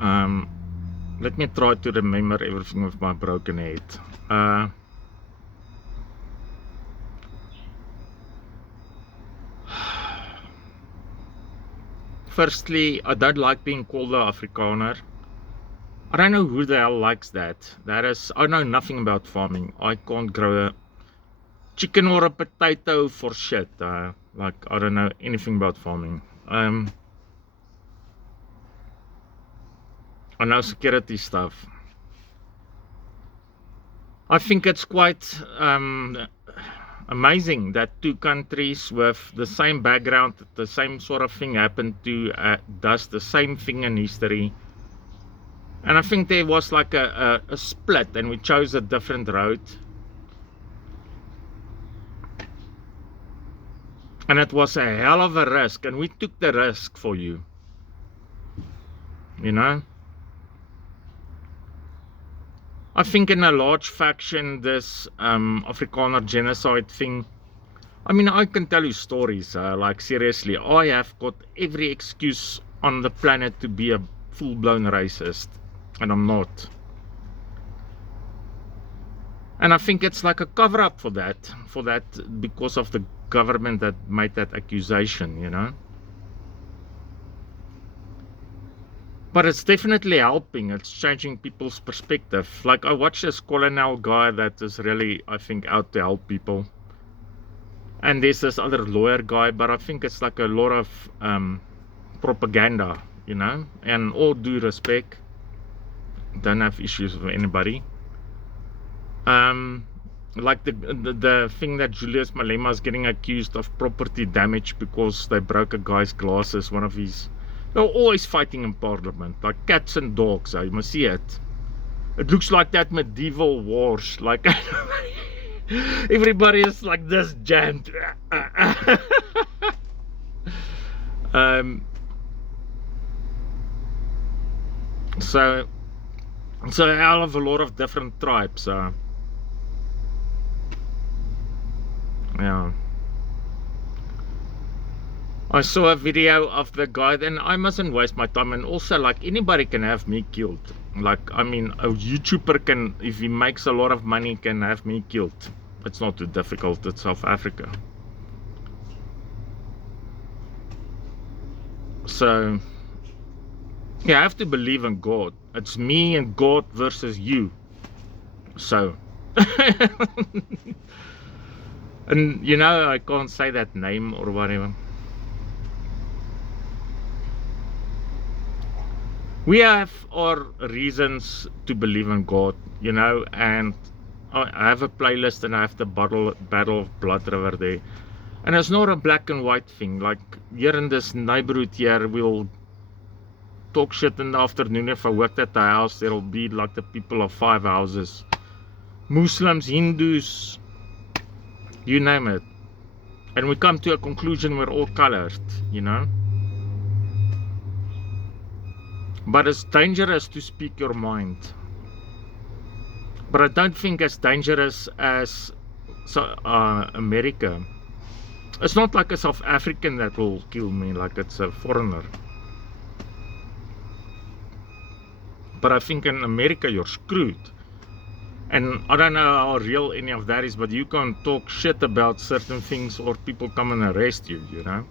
Um, let me try to remember everything with my broken head. Uh, Firstly, I don't like being called a Afrikaner. I don't know who the hell likes that. I know nothing about farming. I can't grow a chicken or a potato for shit. Like, I don't know anything about farming. I know security stuff. I think it's quite amazing that two countries with the same background, the same sort of thing happened to, does the same thing in history. And I think there was like a split, and we chose a different road. And it was a hell of a risk, and we took the risk for you. You know? I think in a large faction, this Afrikaner genocide thing, I mean, I can tell you stories, like seriously, I have got every excuse on the planet to be a full-blown racist, and I'm not. And I think it's like a cover-up for that, because of the government that made that accusation, you know. But it's definitely helping. It's changing people's perspective. Like, I watched this colonel guy that is really, I think, out to help people. And there's this other lawyer guy, but I think it's like a lot of propaganda, you know. And all due respect, don't have issues with anybody. Like the thing that Julius Malema is getting accused of property damage because they broke a guy's glasses. One of his, they're always fighting in parliament, like cats and dogs. You must see it. It looks like that medieval wars. Like everybody is like this jammed. So it's a hell of a lot of different tribes. Yeah. I saw a video of the guy, then I mustn't waste my time. And also, like, anybody can have me killed. Like, I mean, a YouTuber can, if he makes a lot of money, can have me killed. It's not too difficult. It's South Africa. So, yeah, I have to believe in God. It's me and God versus you. So, and you know, I can't say that name or whatever. We have our reasons to believe in God, you know, and I have a playlist and I have the Battle of Blood River there. And it's not a black and white thing. Like, here in this neighborhood here, we'll talk shit in the afternoon. If I worked at the house, there'll be like the people of 5 houses. Muslims, Hindus, you name it. And we come to a conclusion we're all colored, you know. But it's dangerous to speak your mind. But I don't think as dangerous as America. It's not like a South African that will kill me, like it's a foreigner. But I think in America you're screwed. And I don't know how real any of that is, but you can't talk shit about certain things or people come and arrest you, you know.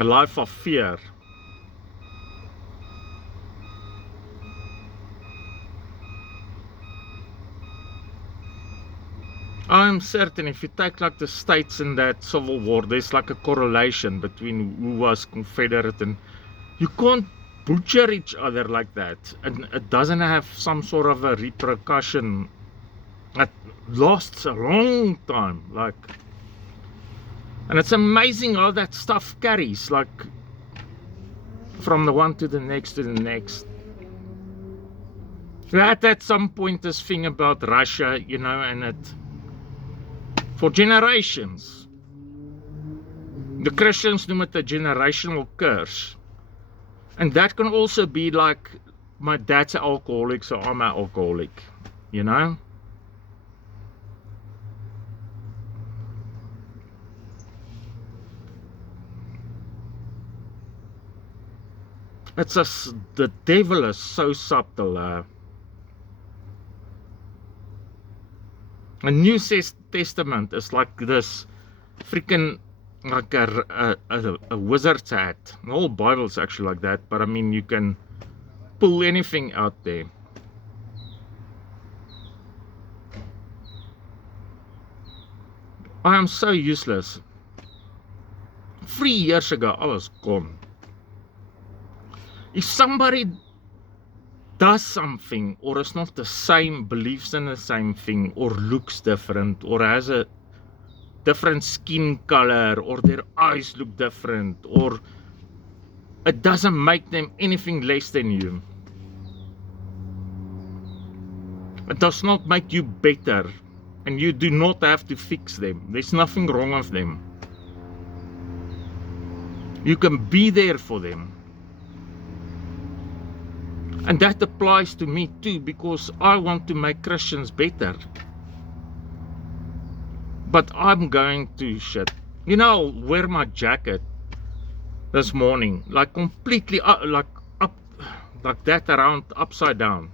A life of fear. I'm certain if you take like the states in that civil war, there's like a correlation between who was Confederate, and you can't butcher each other like that. And it doesn't have some sort of a repercussion. It lasts a long time, like, and it's amazing how that stuff carries, like, from the one to the next to the next. We had at some point this thing about Russia, you know, and it, for generations, the Christians noem it a generational curse. And that can also be like, my dad's an alcoholic, so I'm an alcoholic, you know. It's just, the devil is so subtle. A New Testament is like this freaking, like a wizard's hat. The whole Bible's actually like that, but I mean, you can pull anything out there. I am so useless. 3 years ago, I was gone. If somebody does something, or is not the same, believes in the same thing, or looks different, or has a different skin color, or their eyes look different, or it doesn't make them anything less than you. It does not make you better, and you do not have to fix them. There's nothing wrong with them. You can be there for them. And that applies to me too, because I want to make Christians better. But I'm going to shit. You know, I'll wear my jacket this morning, like completely up, like that around, upside down.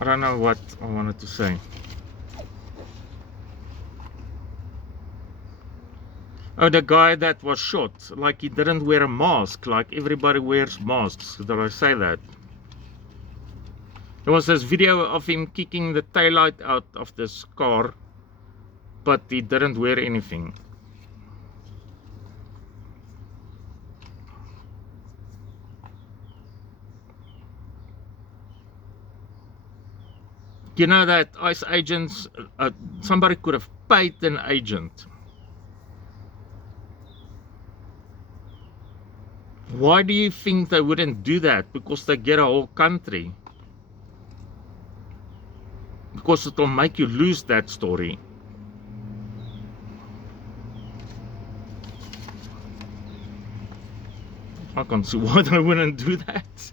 I don't know what I wanted to say. Oh, the guy that was shot, like he didn't wear a mask, like everybody wears masks. Did I say that? There was this video of him kicking the taillight out of this car, but he didn't wear anything. You know that ICE agents, somebody could have paid an agent. Why do you think they wouldn't do that? Because they get a whole country. Because it will make you lose that story. I can't see why they wouldn't do that.